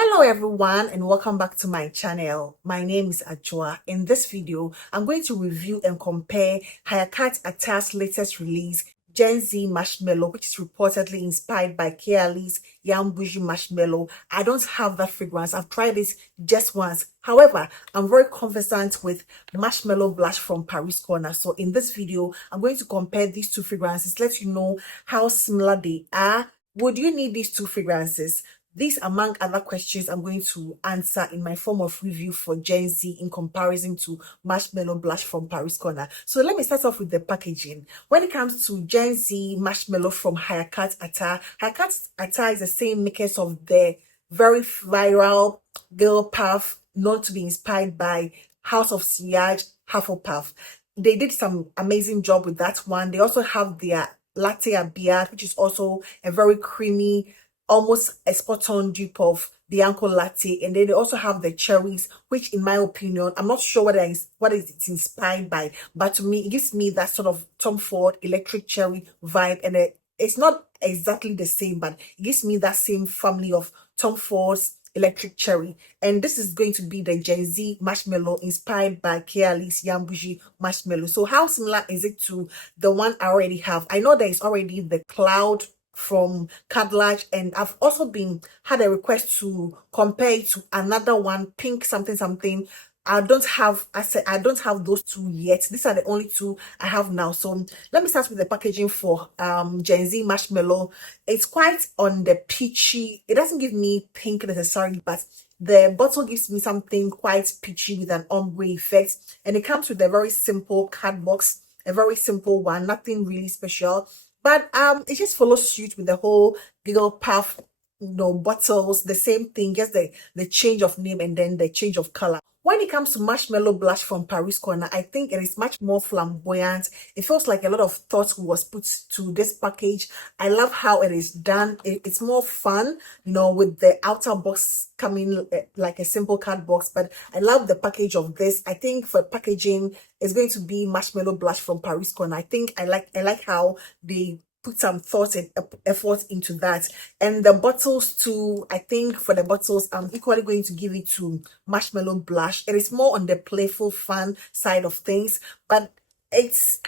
Hello everyone and welcome back to my channel. My name is Ajua. In this video, I'm going to review and compare Hayakat Attar's latest release, Genzee Marshmallow, which is reportedly inspired by Kiali's Yam Bougie Marshmallow. I don't have that fragrance. I've tried it just once. However, I'm very confident with Marshmallow Blush from Paris Corner. So in this video, I'm going to compare these two fragrances, let you know how similar they are. Would you need these two fragrances? These, among other questions, I'm going to answer in my form of review for Genzee in comparison to Marshmallow Blush from Paris Corner. So let me start off with the packaging. When it comes to Genzee Marshmallow from Hayakat Attar, Hayakat Attar is the same makers of the very viral girl puff known to be inspired by House of Siage Hufflepuff. They did some amazing job with that one. They also have their Latte Abiat, which is also a very creamy, almost a spot-on dupe of Bianco Latte, and then they also have the cherries, which in my opinion, I'm not sure what it's inspired by, but to me it gives me that sort of Tom Ford electric cherry vibe, and it's not exactly the same, but it gives me that same family of Tom Ford's electric cherry. And this is going to be the Genzee Marshmallow inspired by Kiali's Yam Bougie Marshmallow. So how similar is it to the one I already have? I know there is already the Cloud from Cadlage, and I've also had a request to compare it to another one, Pink something something. I don't have those two yet. These are the only two I have now. So let me start with the packaging for Genzee Marshmallow. It's quite on the peachy. It doesn't give me pink necessarily, but the bottle gives me something quite peachy with an ombre effect, and it comes with a very simple card box, a very simple one, nothing really special. But it just follows suit with the whole Giggle Puff, bottles, the same thing, just the change of name and then the change of color. When it comes to Marshmallow Blush from Paris Corner, I think it is much more flamboyant. It feels like a lot of thought was put to this package. I love how it is done. It's more fun, with the outer box coming like a simple card box. But I love the package of this. I think for packaging, it's going to be Marshmallow Blush from Paris Corner. I think I like how they put some thought and effort into that. And the bottles too, I think for the bottles, I'm equally going to give it to Marshmallow Blush. It is more on the playful fun side of things, but it's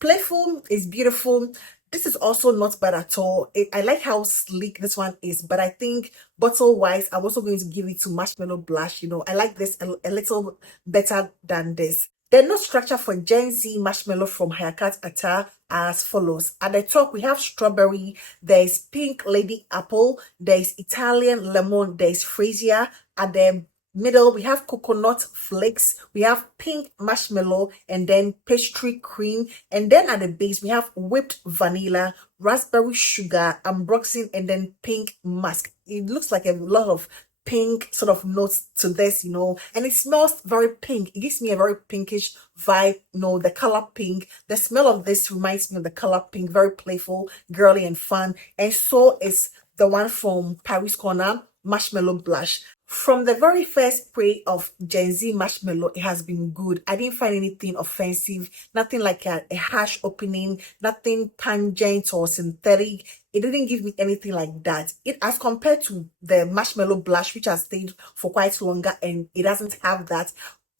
playful, it's beautiful. This is also not bad at all. I like how sleek this one is, but I think bottle wise, I'm also going to give it to Marshmallow Blush. I like this a little better than this. The note structure for Genzee Marshmallow from Hayakat Attar as follows. At the top, we have strawberry, there is pink lady apple, there is Italian lemon, there is freesia. At the middle, we have coconut flakes, we have pink marshmallow, and then pastry cream. And then at the base, we have whipped vanilla, raspberry sugar, ambroxan, and then pink musk. It looks like a lot of pink sort of notes to this, and it smells very pink. It gives me a very pinkish vibe, the color pink. The smell of this reminds me of the color pink, very playful, girly, and fun. And so is the one from Paris Corner, Marshmallow Blush. From the very first spray of Genzee Marshmallow, it has been good. I didn't find anything offensive, nothing like a harsh opening, nothing pungent or synthetic. It didn't give me anything like that. It, as compared to the Marshmallow Blush, which has stayed for quite longer, and it doesn't have that.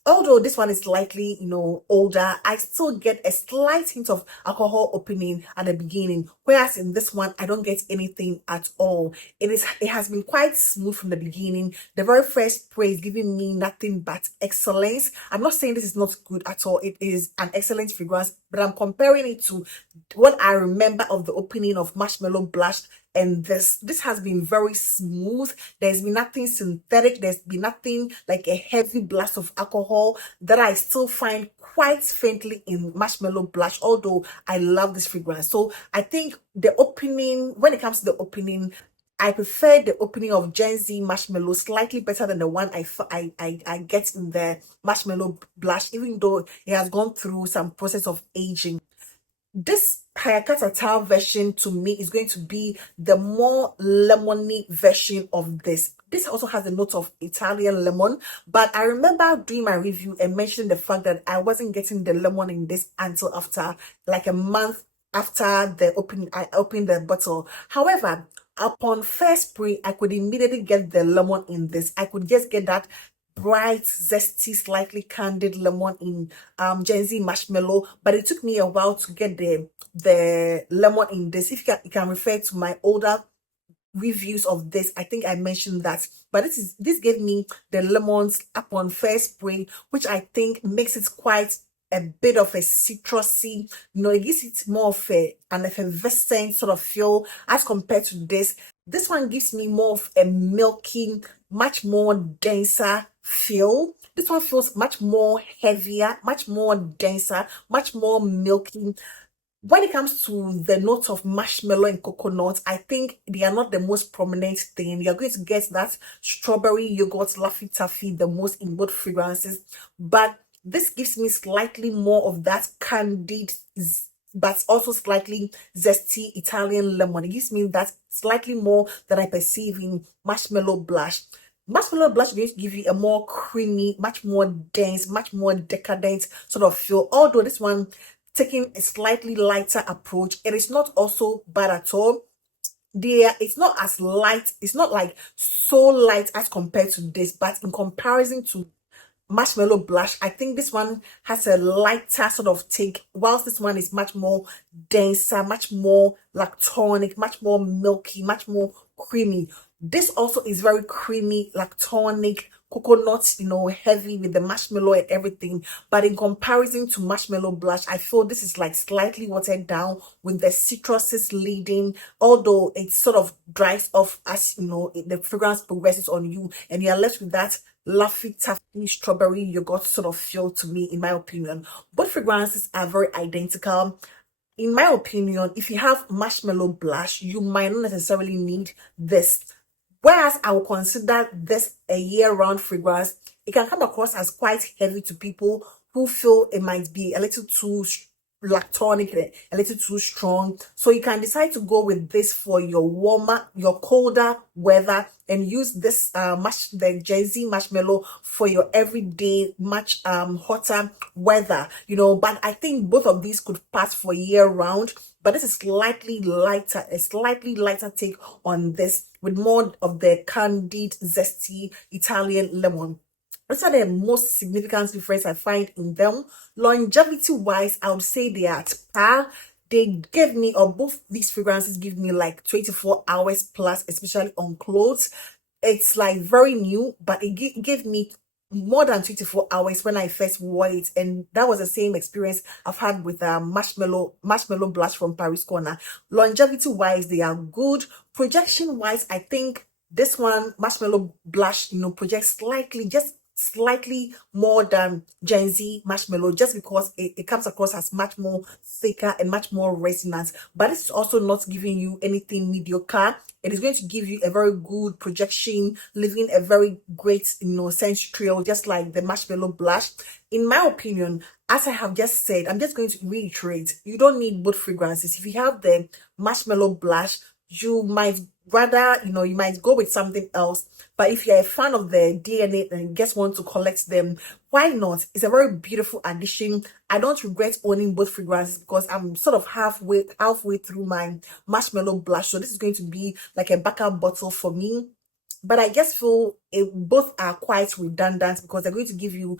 Although this one is slightly, older, I still get a slight hint of alcohol opening at the beginning. Whereas in this one, I don't get anything at all. It has been quite smooth from the beginning. The very first spray is giving me nothing but excellence. I'm not saying this is not good at all. It is an excellent fragrance, but I'm comparing it to what I remember of the opening of Marshmallow Blush. And this has been very smooth. There's been nothing synthetic. There's been nothing like a heavy blast of alcohol that I still find quite faintly in Marshmallow Blush, although I love this fragrance. So I think the opening, when it comes to the opening, I prefer the opening of Genzee Marshmallow slightly better than the one I get in the Marshmallow Blush, even though it has gone through some process of aging. This Hayakat Attar version to me is going to be the more lemony version of this. This also has a note of Italian lemon, but I remember doing my review and mentioning the fact that I wasn't getting the lemon in this until after like a month after the opening. I opened the bottle. However, Upon first spray, I could immediately get the lemon in this. I could just get that bright, zesty, slightly candied lemon in Genzee Marshmallow, but it took me a while to get the lemon in this. If you can refer to my older reviews of this, I think I mentioned that, but this gave me the lemons upon first spray, which I think makes it quite a bit of a citrusy, it gives it more of an effervescent sort of feel as compared to this. This one gives me more of a milky, much more denser feel. This one feels much more heavier, much more denser, much more milky. When it comes to the notes of marshmallow and coconut, I think they are not the most prominent thing. You're going to get that strawberry yogurt Laffy Taffy the most in both fragrances, but this gives me slightly more of that candied but also slightly zesty Italian lemon. It gives me that slightly more that I perceive in Marshmallow Blush. Marshmallow Blush is going to give you a more creamy, much more dense, much more decadent sort of feel. Although this one taking a slightly lighter approach, it is not also bad at all. It's not as light, it's not like so light as compared to this, but in comparison to Marshmallow Blush, I think this one has a lighter sort of take, whilst this one is much more denser, much more lactonic, much more milky, much more creamy. This also is very creamy, lactonic, coconut, heavy with the marshmallow and everything. But in comparison to Marshmallow Blush, I feel this is like slightly watered down with the citruses leading, although it sort of dries off as, the fragrance progresses on you and you're left with that Laffy Taffy strawberry yogurt sort of feel to me, in my opinion. Both fragrances are very identical. In my opinion, if you have Marshmallow Blush, you might not necessarily need this. Whereas I will consider this a year-round fragrance. It can come across as quite heavy to people who feel it might be a little too lactonic, a little too strong. So you can decide to go with this for your colder weather, and use this the Genzee Marshmallow for your everyday much hotter weather, but I think both of these could pass for year round. But this is slightly lighter, a slightly lighter take on this, with more of the candied, zesty Italian lemon. These are the most significant difference I find in them. Longevity wise, I would say they are at par. They gave me, or both these fragrances give me like 24 hours plus, especially on clothes. It's like very new, but it gave me more than 24 hours when I first wore it, and that was the same experience I've had with Marshmallow Blush from Paris Corner. Longevity wise, they are good. Projection wise, I think this one, Marshmallow Blush, projects just slightly more than Genzee Marshmallow, just because it comes across as much more thicker and much more resonance. But it's also not giving you anything mediocre. It is going to give you a very good projection, leaving a very great, scent trail, just like the Marshmallow Blush. In my opinion, as I have just said, I'm just going to reiterate, you don't need both fragrances. If you have the Marshmallow Blush, you might rather, you might go with something else. But if you're a fan of the DNA and just want to collect them, why not? It's a very beautiful addition. I don't regret owning both fragrances because I'm sort of halfway through my Marshmallow Blush. So this is going to be like a backup bottle for me. But I just feel both are quite redundant because they're going to give you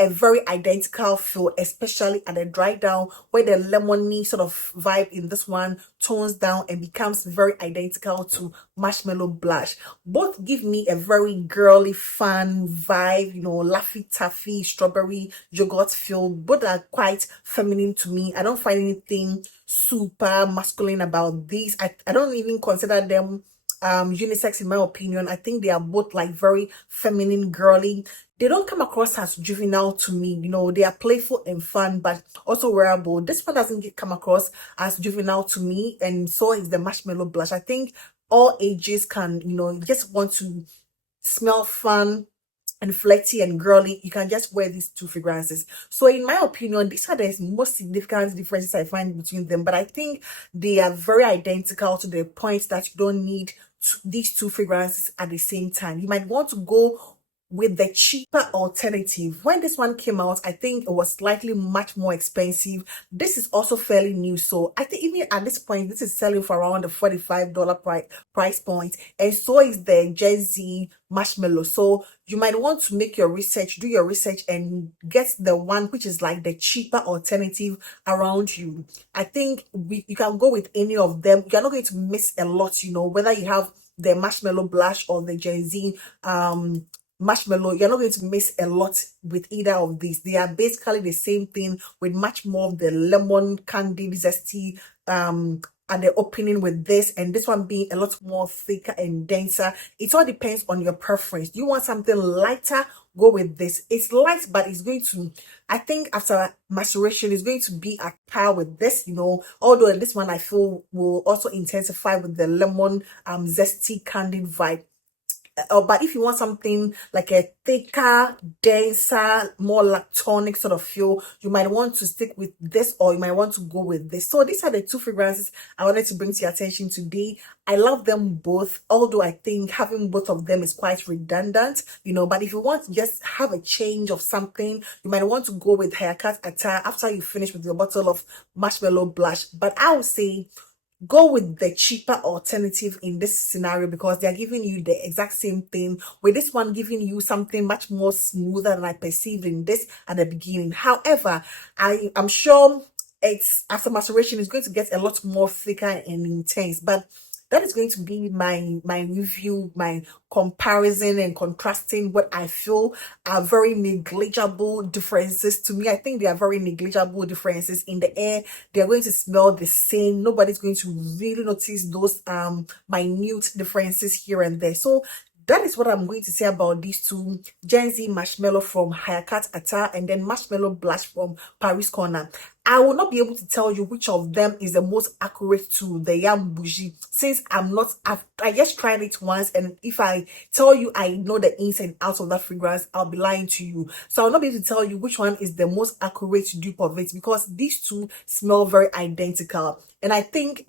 a very identical feel, especially at the dry down, where the lemony sort of vibe in this one tones down and becomes very identical to Marshmallow Blush. Both give me a very girly, fun vibe, Laffy Taffy, strawberry yogurt feel. Both are quite feminine to me. I don't find anything super masculine about these. I don't even consider them unisex, in my opinion. I think they are both like very feminine, girly. They don't come across as juvenile to me. They are playful and fun, but also wearable. This one doesn't come across as juvenile to me, and so is the Marshmallow Blush. I think all ages can, just want to smell fun and flirty and girly. You can just wear these two fragrances. So in my opinion, these are the most significant differences I find between them, but I think they are very identical to the point that you don't need these two fragrances at the same time. You might want to go with the cheaper alternative. When this one came out, I think it was slightly much more expensive. This is also fairly new, so I think even at this point, this is selling for around the $45 price point, and so is the Genzee Marshmallow. So you might want to make your research, do your research, and get the one which is like the cheaper alternative around you. I think you can go with any of them. You're not going to miss a lot, whether you have the Marshmallow Blush or the Genzee Marshmallow. You're not going to miss a lot with either of these. They are basically the same thing with much more of the lemon candy zesty at the opening with this, and this one being a lot more thicker and denser. It all depends on your preference. Do you want something lighter? Go with this. It's light, but it's going to, I think after maceration, it's going to be at par with this, although this one I feel will also intensify with the lemon zesty candy vibe. But if you want something like a thicker, denser, more lactonic sort of feel, you might want to stick with this, or you might want to go with this. So these are the two fragrances I wanted to bring to your attention today. I love them both, although I think having both of them is quite redundant, but if you want to just have a change of something, you might want to go with Haircut Attire after you finish with your bottle of Marshmallow Blush. But I would say go with the cheaper alternative in this scenario, because they're giving you the exact same thing, with this one giving you something much more smoother than I perceived in this at the beginning. However, I'm sure it's after maceration it's going to get a lot more thicker and intense, but that is going to be my review, my comparison and contrasting what I feel are very negligible differences. To me, I think they are very negligible differences. In the air, they're going to smell the same. Nobody's going to really notice those minute differences here and there. So that is what I'm going to say about these two, Genzee Marshmallow from Haircut Attire and then Marshmallow Blush from Paris Corner. I will not be able to tell you which of them is the most accurate to the Yam Bougie, since I just tried it once, and if I tell you I know the ins and outs of that fragrance, I'll be lying to you. So I'll not be able to tell you which one is the most accurate dupe of it, because these two smell very identical. And I think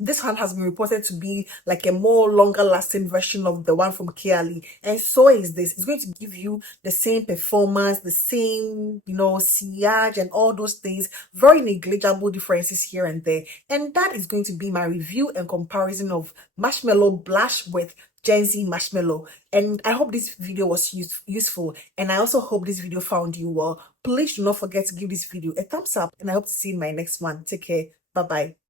this one has been reported to be like a more longer lasting version of the one from Kiali, and so is this. It's going to give you the same performance, the same sillage and all those things. Very negligible differences here and there. And that is going to be my review and comparison of Marshmallow Blush with Genzee Marshmallow. And I hope this video was useful, and I also hope this video found you well. Please do not forget to give this video a thumbs up, and I hope to see you in my next one. Take care. Bye bye.